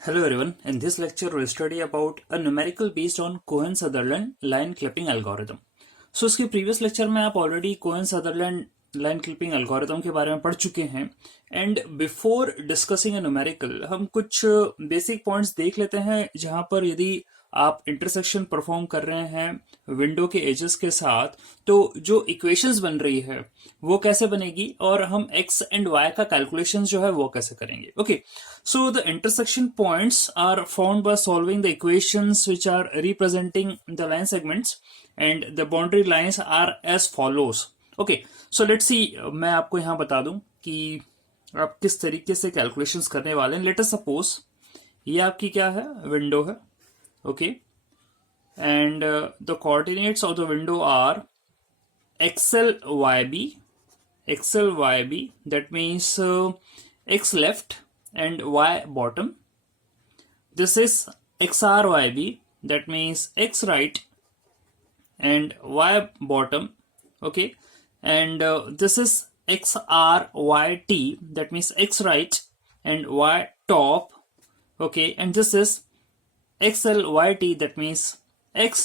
Hello everyone, in this lecture we'll study about a numerical based on Cohen-Sutherland line clipping algorithm. So इसके previous lecture में आप already Cohen-Sutherland line clipping algorithm के बारे में पढ़ चुके हैं and before discussing a numerical हम कुछ basic points देख लेते हैं जहां पर यदि आप इंटरसेक्शन परफॉर्म कर रहे हैं विंडो के एजेस के साथ तो जो इक्वेशंस बन रही है वो कैसे बनेगी और हम एक्स एंड वाई का कैलकुलेशन जो है वो कैसे करेंगे. Okay, so the intersection points are found by solving the equations which are representing the line segments and the boundary lines are as follows. Okay, so let's see, मैं आपको यहां बता दूं कि आप किस तरीके से कैलकुलेशंस करने वाले हैं. लेट अस सपोज ये आपकी क्या है, विंडो है. Okay, and the coordinates of the window are XLYB, XLYB, that means X left and Y bottom. This is XRYB, that means X right and Y bottom. Okay, and this is XRYT, that means X right and Y top. Okay, and this is XLYT, that means X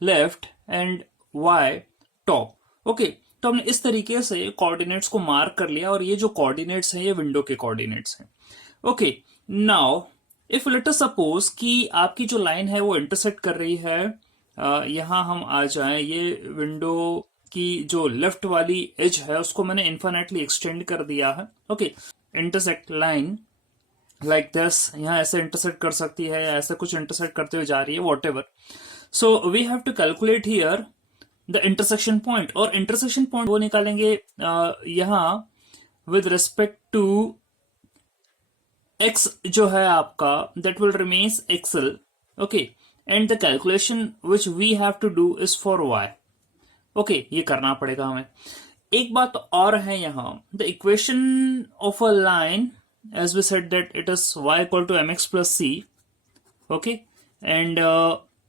left and Y top. Okay, तो हमने इस तरीके से coordinates को mark कर लिया और ये जो कोऑर्डिनेट्स हैं ये विंडो के कोऑर्डिनेट्स हैं. Okay, now if late us suppose कि आपकी जो लाइन है वो इंटरसेक्ट कर रही है, यहां हम आ जाएं, ये विंडो की जो लेफ्ट वाली एज है उसको मैंने इन्फिनिटली एक्सटेंड कर दिया है. Okay, intersect line like this, यहाँ ऐसे इंटरसेक्ट कर सकती है या ऐसे कुछ इंटरसेक्ट करते हुए जा रही है, whatever. So we have to calculate here the intersection point, और इंटरसेक्शन पॉइंट वो निकालेंगे यहाँ विद रिस्पेक्ट टू एक्स जो है आपका, that will remains x l. Okay, and the calculation which we have to do is for y. Okay, ये करना पड़ेगा हमें. एक बात और है यहाँ, the equation of a line, as we said that it is y equal to mx plus c. Okay, and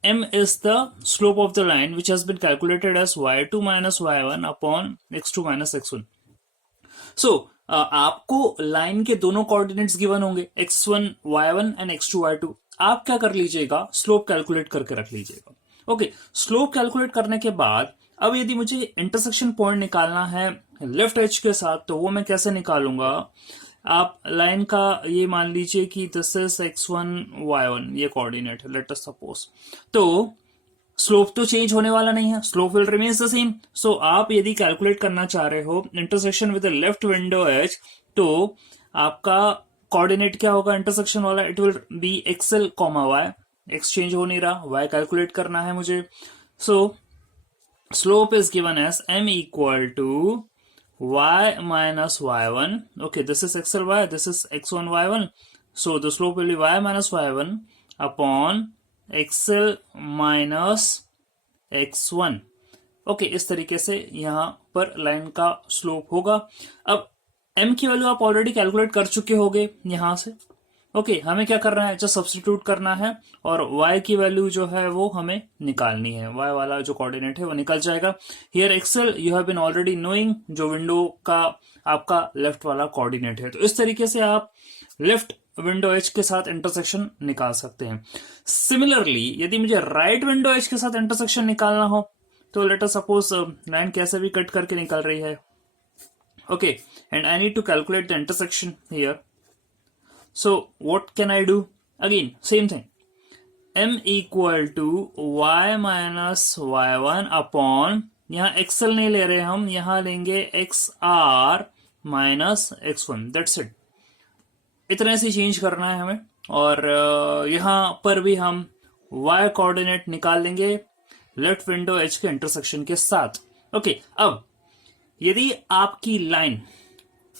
m is the slope of the line which has been calculated as y2 minus y1 upon x2 minus x1. So आपको line के दोनों coordinates given होंगे x1 y1 and x2 y2. आप क्या कर लीजिएगा, slope calculate करके रख लीजिएगा. ओके, स्लोप कैलकुलेट करने के बाद अब यदि मुझे इंटरसेक्शन पॉइंट निकालना है लेफ्ट एज के साथ, तो वो मैं कैसे निकालूंगा. आप लाइन का ये मान लीजिए कि दिस इज x1 y1, ये कोऑर्डिनेट है लेट अस सपोज. तो स्लोप तो चेंज होने वाला नहीं है, slope will remains the same. So आप यदि कैलकुलेट करना चाह रहे हो intersection with the left window edge, तो आपका कोऑर्डिनेट क्या होगा इंटरसेक्शन वाला, it will be XL comma Y. X change हो नहीं रहा, वाई कैलकुलेट करना है मुझे. So slope is given as m equal to y minus y1. Okay, this is xly, this is x1 y1. So the slope will be y minus y1 upon xl minus x1. Okay, इस तरीके से यहां पर line का slope होगा. अब m की value आप ऑलरेडी कैलकुलेट कर चुके होंगे यहां से. ओके, हमें क्या करना है, जस्ट सब्स्टिट्यूट करना है और y की वैल्यू जो है वो हमें निकालनी है. y वाला जो कोऑर्डिनेट है वो निकल जाएगा. Here x l you have been already knowing, जो विंडो का आपका लेफ्ट वाला कोऑर्डिनेट है. तो इस तरीके से आप लेफ्ट विंडो एज के साथ इंटरसेक्शन निकाल सकते हैं. सिमिलरली यदि मुझे राइट विंडो एज के साथ इंटरसेक्शन निकालना हो, तो लेट अस सपोज लाइन कैसे भी कट करके निकल रही है. Okay, and I need to calculate the intersection here. So what can I do? Again, same thing. M equal to y minus y1 upon, यहाँ xl नहीं ले रहे हम, यहाँ लेंगे xr minus x1. That's it. इतने से चेंज करना है हमें. और यहाँ पर भी हम y कोऑर्डिनेट निकाल लेंगे लेफ्ट विंडो एज के इंटरसेक्शन के साथ. ओके, अब यदि आपकी लाइन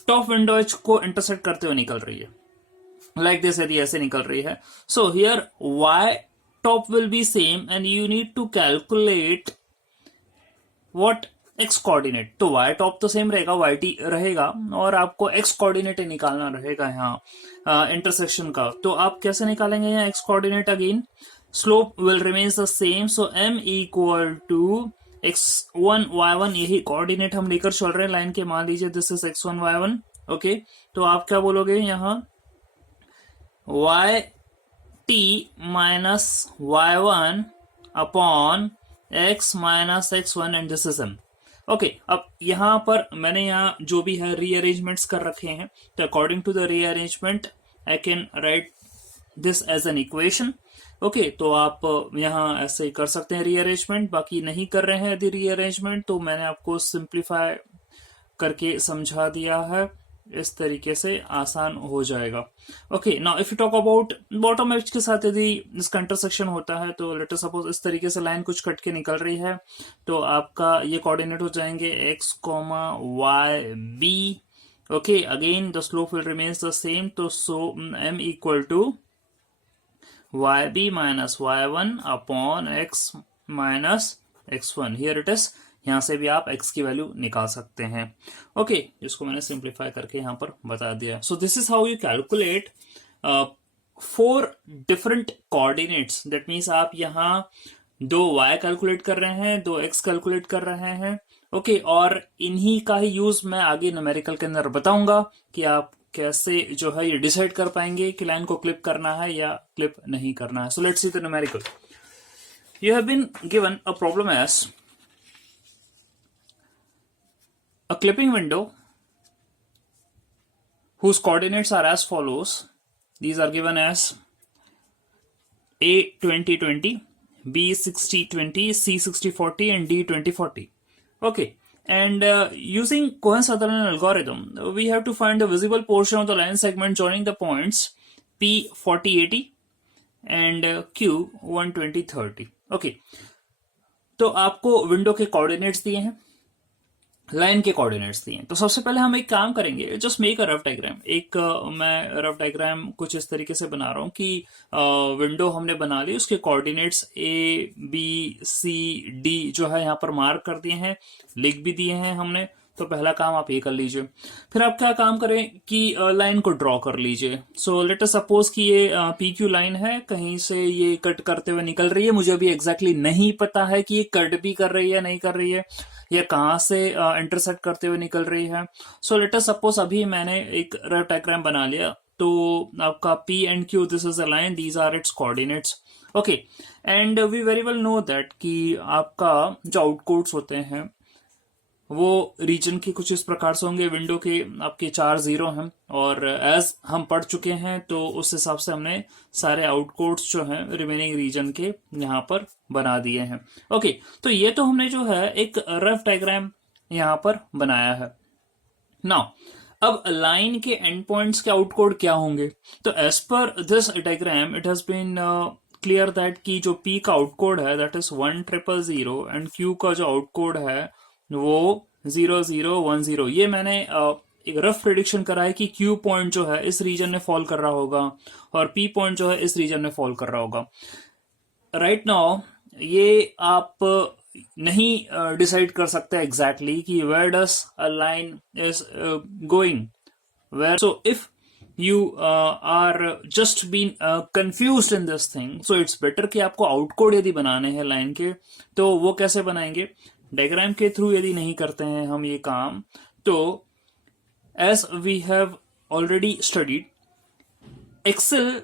टॉप विंडो एज को इंटरसेक्ट करते हुए निकल रही है like this, यदि ऐसे निकल रही है, so here y top will be same and you need to calculate what x coordinate. तो y top तो सेम रहेगा, yt रहेगा, और आपको x कोऑर्डिनेट निकालना रहेगा यहाँ इंटरसेक्शन का. तो आप कैसे निकालेंगे यहाँ x coordinate. Again slope will remains the same, so m equal to x1 y1, यही कोऑर्डिनेट हम लेकर चल रहे हैं लाइन के. मान लीजिए this is x1 y1. Okay, तो आप क्या बोलोगे यहाँ, y minus y1 upon x minus x1 and this is m. Okay, अब यहां पर मैंने यहाँ जो भी है रीअरेंजमेंट्स कर रखे हैं, तो according to the rearrangement I can write this as an equation. Okay, तो आप यहाँ ऐसे कर सकते हैं रीअरेंजमेंट. बाकी नहीं कर रहे हैं यदि रीअरेंजमेंट, तो मैंने आपको सिंप्लीफाई करके समझा दिया है. इस तरीके से आसान हो जाएगा. Okay, now if you talk about bottom edge के साथ यदि इसका इंटरसेक्शन होता है, तो लेट अस सपोज इस तरीके से लाइन कुछ कट के निकल रही है, तो आपका ये कोऑर्डिनेट हो जाएंगे x, y, b. Okay, again the slope will remains the same, तो so m equal to yb minus y1 upon x minus x1. Here it is. यहां से भी आप x की वैल्यू निकाल सकते हैं. ओके, जिसको मैंने सिंप्लीफाई करके यहां पर बता दिया. सो this is how you calculate 4 different coordinates. That means आप यहां 2 y कैलकुलेट कर रहे हैं, 2 x कैलकुलेट कर रहे हैं. ओके, और इन्हीं का ही यूज मैं आगे न्यूमेरिकल के अंदर बताऊंगा कि आप कैसे जो है ये डिसाइड कर पाएंगे कि लाइन को क्लिप करना है या क्लिप नहीं करना है. So let's see the numerical. You have been given a problem as a clipping window whose coordinates are as follows. These are given as A 20-20, B 60-20, C 60-40 and D 20-40. Okay, and using Cohen-Sutherland algorithm, we have to find the visible portion of the line segment joining the points P 40-80 and Q 120-30. Okay, तो आपको window के coordinates दिए हैं, line के coordinates दिए. तो सबसे पहले हम एक काम करेंगे, just make a rough diagram. एक मैं रफ डायग्राम कुछ इस तरीके से बना रहा हूं कि विंडो हमने बना ली, उसके coordinates A B C D जो है यहाँ पर मार्क कर दिए हैं, लिख भी दिए हैं हमने. तो पहला काम आप ये कर लीजिए. फिर आप क्या काम करें कि लाइन को ड्रॉ कर लीजिए. सो लेट अस सपोज कि ये पी क्यू लाइन है, कहीं से ये कट करते हुए निकल रही है. मुझे अभी एग्जैक्टली नहीं पता है कि ये कट भी कर रही है नहीं कर रही है, या कहां से इंटरसेक्ट करते हुए निकल रही है. सो लेट अस सपोज अभी मैंने एक रफ डायग्राम बना लिया. तो आपका P and Q, this is a line, these are its coordinates. Okay, and we very well know that कि आपका जो आउटकोड्स होते हैं वो रीजन के कुछ इस प्रकार से होंगे. विंडो के आपके 4 जीरो हैं, और एज हम पढ़ चुके हैं तो उस हिसाब से हमने सारे आउटकोड्स जो हैं रिमेनिंग रीजन के यहाँ पर बना दिए हैं. ओके, तो ये तो हमने जो है एक रफ डायग्राम यहाँ पर बनाया है. नाउ अब लाइन के एंड पॉइंट्स के आउटकोड क्या होंगे. तो as per this diagram it has been clear that कि जो P का आउटकोड है दैट इज 1000 एंड Q का जो आउटकोड है वो 0010. ये मैंने एक रफ प्रेडिक्शन करा है कि Q पॉइंट जो है इस रीजन में फॉल कर रहा होगा और P पॉइंट जो है इस रीजन में फॉल कर रहा होगा. राइट नाउ ये आप नहीं डिसाइड कर सकते एग्जैक्टली कि where does a line is going where. So if you are just been confused in this thing, so it's better कि आपको आउटकोड यदि बनाने हैं लाइन के, तो वो कैसे बनाएंगे. डायग्राम के थ्रू यदि नहीं करते हैं हम ये काम, तो as we have already studied XL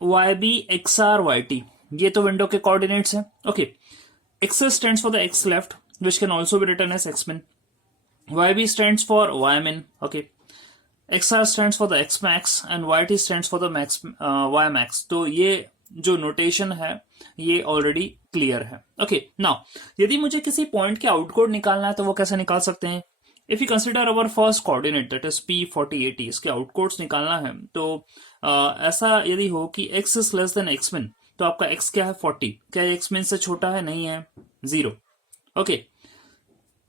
Y B X R Y T, ये तो विंडो के कोऑर्डिनेट्स हैं. Okay, XL stands for the X left which can also be written as X min. Y B stands for Y min. Okay, XR stands for the X max and YT stands for the max Y max. तो ये जो notation है ये already clear है. Okay, now यदि मुझे किसी point के आउटकोड निकालना है तो वो कैसे निकाल सकते हैं. If you consider our first coordinate that is P 4080, इसके आउटकोड्स निकालना है. तो ऐसा यदि हो कि X is less than X min, तो आपका X क्या है 40. क्या X min से छोटा है? नहीं है, 0. ओके,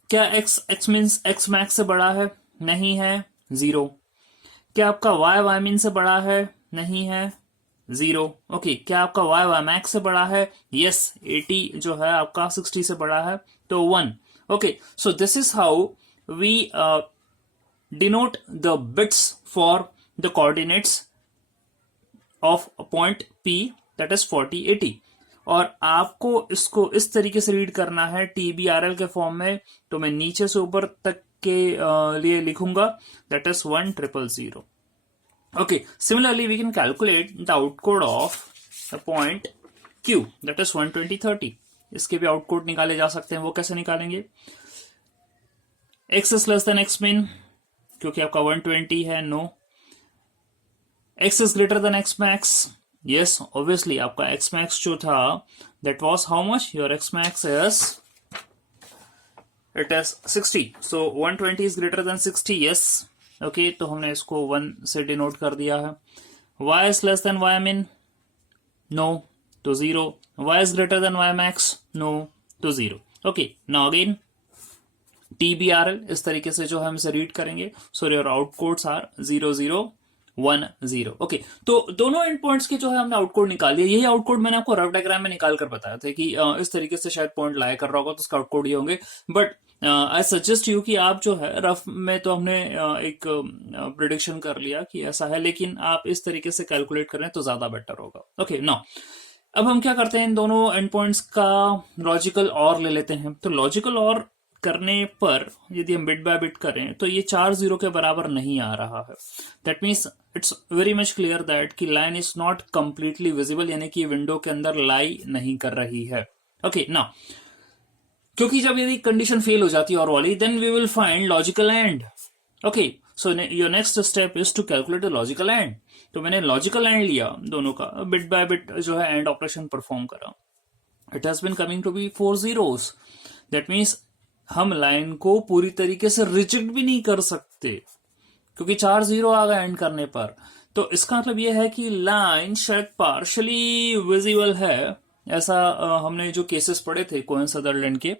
क्या X min X max से बड़ा है? नहीं है, 0. क्या आपका y min से बड़ा है? नहीं है, 0. ओके, क्या आपका y max से बड़ा है? यस, 80 जो है आपका 60 से बड़ा है, तो 1. Okay, so this is how we denote the bits for the coordinates of point P that is 4080. और आपको इसको इस तरीके से रीड करना है TBRL के फॉर्म में. तो मैं नीचे से ऊपर तक के लिए लिखूंगा that is 1000. Okay, similarly we can calculate the outcode of point Q that is 120 30। इसके भी आउटकोड निकाले जा सकते हैं, वो कैसे निकालेंगे? x is less than x min, क्योंकि आपका 120 है, no. x is greater than x max, yes obviously आपका x max जो था that was how much, your x max is it is 60, so 120 is greater than 60, yes okay, तो हमने इसको 1 से डिनोट कर दिया है। y is less than y min, no, तो 0। y is greater than y max, no, तो 0। Okay, now again TBRL इस तरीके से जो हम इसे रीड करेंगे, सो योर आउटकोड्स आर 0 0 1 0। ओके, तो दोनों एंड पॉइंट्स के जो है हमने आउटकोड निकाल लिया। यही आउटकोड मैंने आपको रफ डायग्राम में निकाल कर बताया था कि इस तरीके से शायद पॉइंट लाया कर रहा होगा तो उसका आउटकोड ये होंगे, बट आई सजेस्ट यू कि आप जो है रफ में तो हमने एक प्रिडिक्शन कर लिया कि ऐसा है, लेकिन आप इस तरीके से कैलकुलेट करें तो ज्यादा बेटर होगा। ओके, नाउ अब हम क्या करते हैं, इन दोनों एंड पॉइंट्स का लॉजिकल और ले लेते हैं। तो लॉजिकल और करने पर यदि हम बिट बाय बिट करें तो ये 4 0 के बराबर नहीं आ रहा है। That means it's very much clear that कि line is not completely visible, यानी कि विंडो के अंदर लाई नहीं कर रही है। ओके, नाउ क्योंकि जब यदि कंडीशन फेल हो जाती है और वाली, then we will find logical and. Okay, so your next step is to calculate the logical and. तो मैंने लॉजिकल एंड लिया, दोनों का बिट बाय बिट जो है एंड ऑपरेशन परफॉर्म करा। It has been coming to be 4 zeros। That means हम लाइन को पूरी तरीके से रिजेक्ट भी नहीं कर सकते क्योंकि 4 0 आ गया एंड करने पर। तो इसका मतलब यह है कि लाइन शायद पार्शली विजिबल है, ऐसा हमने जो केसेस पढ़े थे कोहेन सदरलैंड के,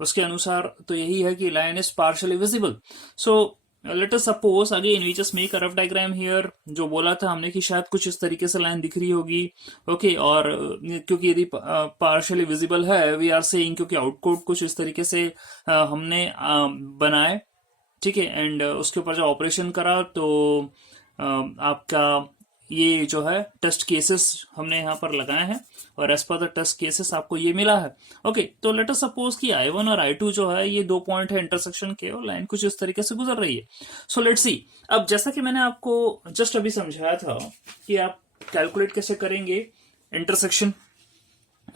उसके अनुसार तो यही है कि line is partially visible. So let us suppose again we just make a rough diagram here. जो बोला था हमने कि शायद कुछ इस तरीके से लाइन दिख रही होगी। ओके, और क्योंकि यदि पार्शियली विजिबल है, वी आर सेइंग, क्योंकि आउटकोड कुछ इस तरीके से हमने बनाए, ठीक है, एंड उसके ऊपर जो ऑपरेशन करा तो आपका ये जो है टेस्ट केसेस हमने यहाँ पर लगाए हैं और as per the test cases आपको ये मिला है। ओके, तो लेट अस सपोज कि I1 और I2 जो है ये 2 पॉइंट है इंटरसेक्शन के और लाइन कुछ इस तरीके से गुजर रही है। सो लेट्स सी, अब जैसा कि मैंने आपको जस्ट अभी समझाया था कि आप कैलकुलेट कैसे करेंगे इंटरसेक्शन।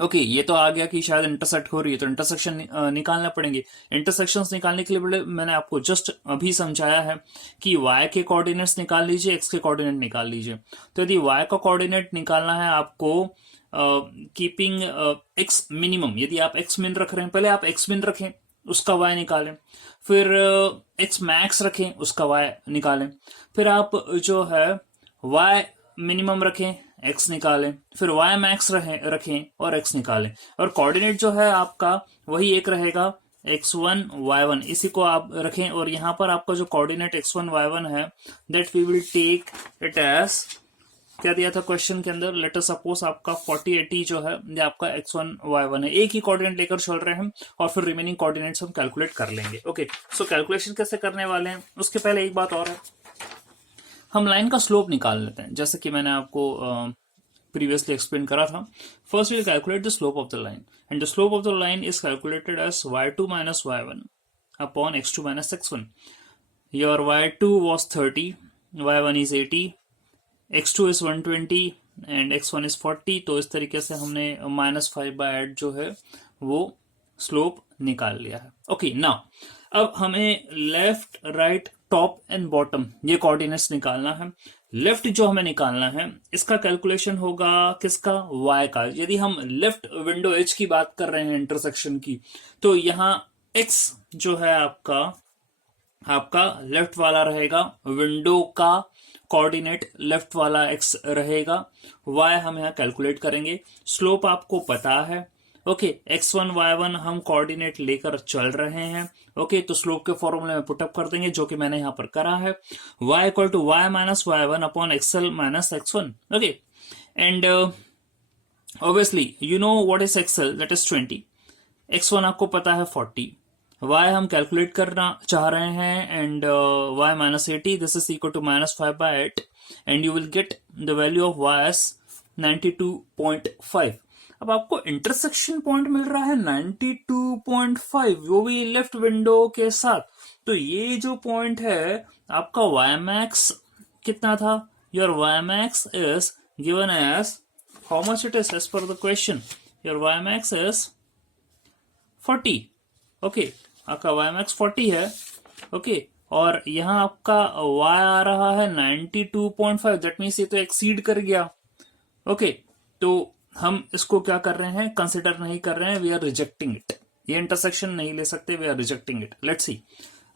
ओके, ये तो आ गया कि शायद इंटरसेक्ट हो रही है तो इंटरसेक्शन निकालना पड़ेंगे। इंटरसेक्शंस निकालने के लिए मैंने आपको जस्ट अभी समझाया है कि y के कोऑर्डिनेट्स निकाल लीजिए, x के कोऑर्डिनेट निकाल लीजिए। तो यदि y का कोऑर्डिनेट निकालना है आपको कीपिंग x मिनिमम, यदि आप x min रख रहे हैं, पहले आप x min रखें उसका y निकालें, फिर x max रखें उसका y निकालें, फिर आप जो है y मिनिमम रखें x निकालें, फिर y max रखें और x निकालें, और कोऑर्डिनेट जो है आपका वही एक रहेगा x1 y1, इसी को आप रखें। और यहां पर आपका जो कोऑर्डिनेट x1 y1 है that we will take it as, क्या दिया था क्वेश्चन के अंदर, लेट अस सपोज आपका 40 80 जो है ये आपका x1 y1 है। एक ही कोऑर्डिनेट लेकर चल रहे हैं और फिर रिमेनिंग कोऑर्डिनेट्स हम कैलकुलेट कर लेंगे। ओके, सो कैलकुलेशन कैसे करने वाले हैं उसके पहले एक बात और है, हम लाइन का स्लोप निकाल लेते हैं, जैसे कि मैंने आपको previously explained करा था। First we'll calculate the slope of the line, and the slope of the line is calculated as y2 minus y1 upon x2 minus x1. Your y2 was 30, y1 is 80, x2 is 120 and x1 is 40। तो इस तरीके से हमने -5/8 जो है वो slope निकाल लिया है। ओके, नाउ अब हमें left right top and bottom ये कोऑर्डिनेट्स निकालना है। लेफ्ट जो हमें निकालना है इसका कैलकुलेशन होगा किसका, y का। यदि हम लेफ्ट विंडो एज की बात कर रहे हैं इंटरसेक्शन की, तो यहाँ x जो है आपका लेफ्ट वाला रहेगा, विंडो का कोऑर्डिनेट लेफ्ट वाला x रहेगा, y हम यहाँ कैलकुलेट करेंगे। स्लोप आपको पता है, ओके, x1 y1 हम कोऑर्डिनेट लेकर चल रहे हैं। ओके, तो स्लोप के फॉर्मूले में पुटअप कर देंगे जो कि मैंने यहां पर करा है, y equal to y minus y1 upon xl minus x1। Okay, and obviously you know what is xl, that is 20, x1 आपको पता है 40, y हम कैलकुलेट करना चाह रहे हैं and y minus 80, this is equal to -5/8 and you will get the value of y as 92.5। अब आपको इंटरसेक्शन पॉइंट मिल रहा है 92.5, वो भी लेफ्ट विंडो के साथ। तो ये जो पॉइंट है आपका y max कितना था, your y max is given as how much it is as per the question? Your y max is 40. Okay, आपका y max 40 है. ओके, और यहाँ आपका y आ रहा है 92.5. दैट मीन्स ये तो एक्सीड कर गया. ओके, तो हम इसको क्या कर रहे हैं, कंसिडर नहीं कर रहे हैं. We are rejecting it. ये इंटरसेक्शन नहीं ले सकते. We are rejecting it. Let's see.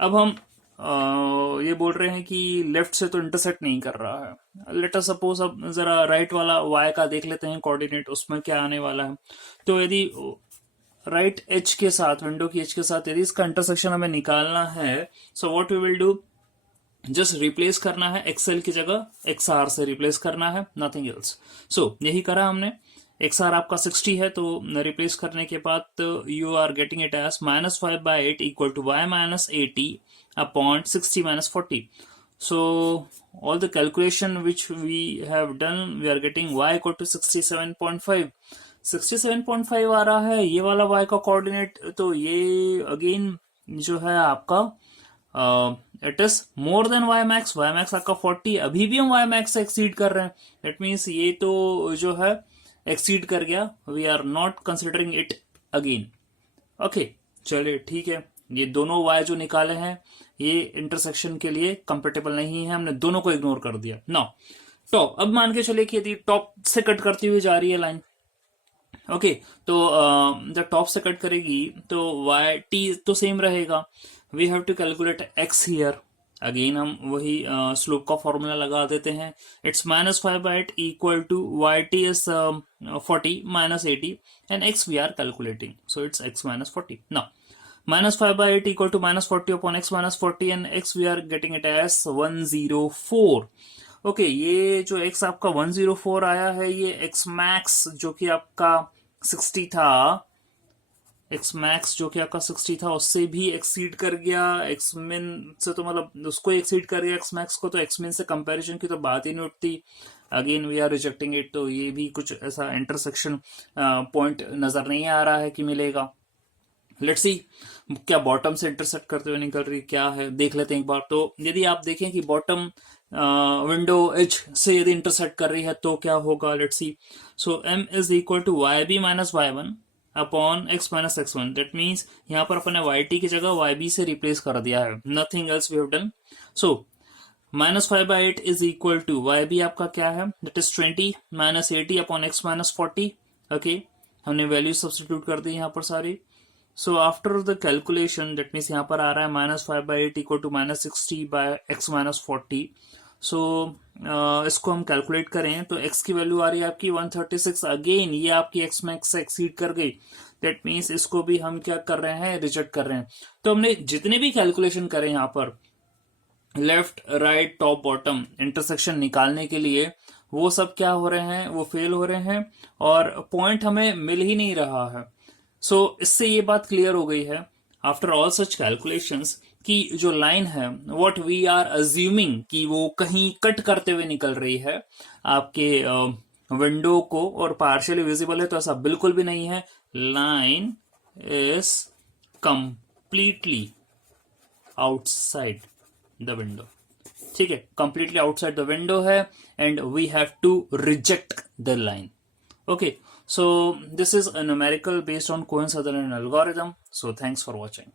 अब हम ये बोल रहे हैं कि लेफ्ट से तो इंटरसेक्ट नहीं कर रहा है. लेट अस सपोज अब जरा राइट वाला y का देख लेते हैं कोऑर्डिनेट, उसमें क्या आने वाला है. तो यदि राइट एज के साथ, विंडो की एज के साथ यदि इसका इंटरसेक्शन हमें निकालना है, so what we will do, just replace करना है. एक्सएल की जगह XR से रिप्लेस करना है, नथिंग एल्स. सो यही करा हमने. XR आपका 60 है, तो रिप्लेस करने के बाद you are getting it as -5/8 equal to y minus 80 upon 60 minus 40. So all the calculation which we have done, we are getting y equal to 67.5. 67.5 आ रहा है ये वाला y का कोऑर्डिनेट. तो ये अगेन जो है आपका it is more than y max. y max आपका 40. अभी भी हम y मैक्स से एक्सीड कर रहे हैं. दैट मीन्स ये तो जो है एक्सीड कर गया. We are not considering it again. Okay, चलिए ठीक है. ये दोनों y जो निकाले हैं ये इंटरसेक्शन के लिए कंपेटेबल नहीं है. हमने दोनों को इग्नोर कर दिया. Now top. अब मान के चले कि यदि टॉप से कट करती हुई जा रही है लाइन. ओके, तो जब टॉप से कट करेगी तो y t तो सेम रहेगा. We have to calculate x here. Again हम वही स्लोप का फॉर्मूला लगा देते हैं. It's -5/8 equal to y t is 40 minus 80 and x we are calculating. So it's x minus 40. Now -5/8 equal to -40 upon x minus 40 and x we are getting it as 104. Okay, ये जो x आपका 104 आया है, ये x max जो कि आपका 60 था, x max जो कि आपका 60 था उससे भी एक्सीड कर गया. x min से तो मतलब उसको एक्सीड कर गया x max को. तो x min से कंपैरिजन की तो बात ही नहीं उठती. Again we are rejecting it. तो ये भी कुछ ऐसा इंटरसेक्शन पॉइंट नजर नहीं आ रहा है कि मिलेगा. लेट्स सी क्या बॉटम से इंटरसेक्ट करते हुए निकल रही क्या है, देख लेते हैं एक बार. तो यदि आप देखें कि बॉटम विंडो एज से यदि इंटरसेक्ट कर रही है तो क्या होगा. Let's see. So m is equal to yb minus y1 upon x minus x1. That means यहाँ पर अपने yt की जगह yb से रिप्लेस कर दिया है. Nothing else we have done. So -5/8 is equal to yb आपका क्या है, that is 20 minus 80 upon x minus 40. Okay, हमने वैल्यू सब्सटीट्यूट कर दी यहाँ पर सारी. So after the calculation that means यहाँ पर आ रहा है -5/8 equal to -60 by x minus 40. So इसको हम कैलकुलेट करें तो x की वैल्यू आ रही है आपकी 136. अगेन ये आपकी x मैक्स से एक्सीड कर गई. दैट मीन्स इसको भी हम क्या कर रहे हैं, रिजेक्ट कर रहे हैं. तो हमने जितने भी कैलकुलेशन करें यहाँ पर left right top bottom intersection निकालने के लिए, वो सब क्या हो रहे हैं, वो फेल हो रहे हैं और पॉइंट हमें मिल ही नहीं रहा है. सो इससे ये बात क्लियर हो गई है आफ्टर ऑल सच कैलकुलेशंस कि जो लाइन है व्हाट वी आर अज्यूमिंग कि वो कहीं कट करते हुए निकल रही है आपके विंडो को और पार्शियली विजिबल है, तो ऐसा बिल्कुल भी नहीं है. Line is completely outside the window. ठीक है, कंप्लीटली आउटसाइड द विंडो है and we have to reject the line. Okay, so this is a numerical based on Cohen-Sutherland algorithm. So thanks for watching.